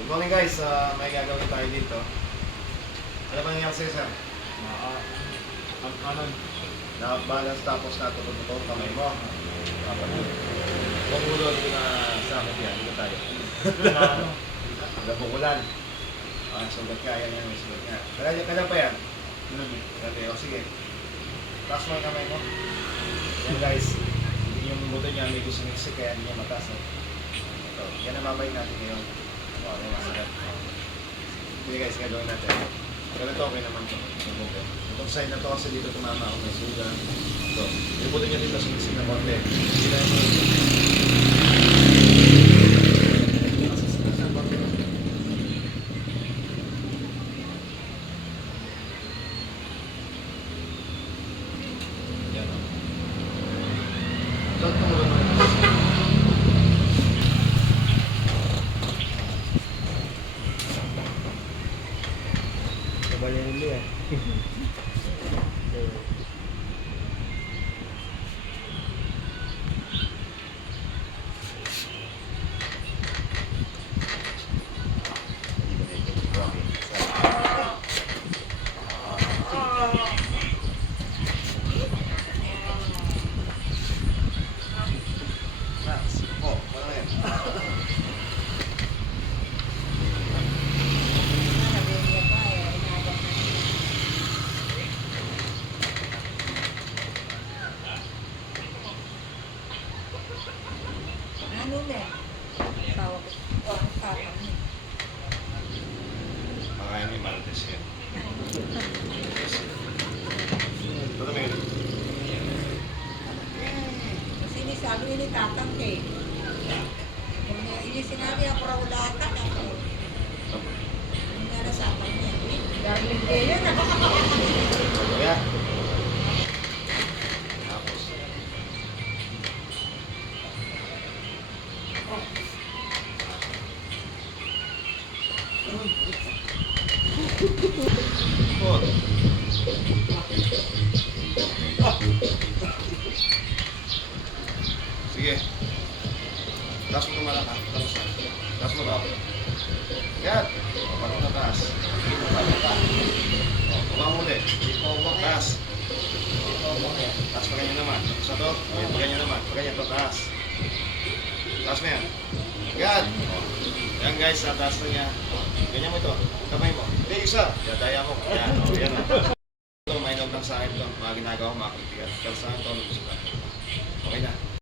Good morning guys, may gagawin tayo dito. Ano bang nangyari sa'yo, sir? Ano? Na-balance tapos natututo ang kamay mo. Pagulog na sa akin yan, dito tayo. Ano? Nabukulan. Sugat ka, yan may sugat ka. Kailan pa yan? Grabe, o sige. Taas mo yung kamay mo. Yan guys, yung buto niya may gusto niksik kaya hindi niya mataas. Ito, yan ang babay natin ngayon. Yung masakit. Sige guys, gagawin natin. Pero ito okay naman ito. Itong side na ito kasi dito tumama ako may sugat. Ito, yung buto niya dito sumiksik na konti. Hindi na yung Kabalin nila eh. Ano na? Tawa ko. O, ang tatang niya. Makaya may Maltes yan. Ito na may Kasi sinasabi ni tatang eh. Kung ini sinabi ako raw lata, ako. Ang narasapan niya. Darling kayo na. Kaya. Tapos. Good. Sige. Taas mo naman ka. Taas mo daw. Yan. Paano na taas? Paano ka? Baba mo ulit. Taas. Taas pa ganyan naman. Sa to. Pa ganyan naman. Pa ganyan to. Taas. Taas mo yan. Yan. Yan guys. Sa taas na niya. Ganyan mo ito. Kamay mo. Hindi, isa. Dadaya mo. Yan. O, yan o. Ito, may lang sa akin ito. Mga ginagawa ko, mga kaibigan. Pero sa akin ito, okay na.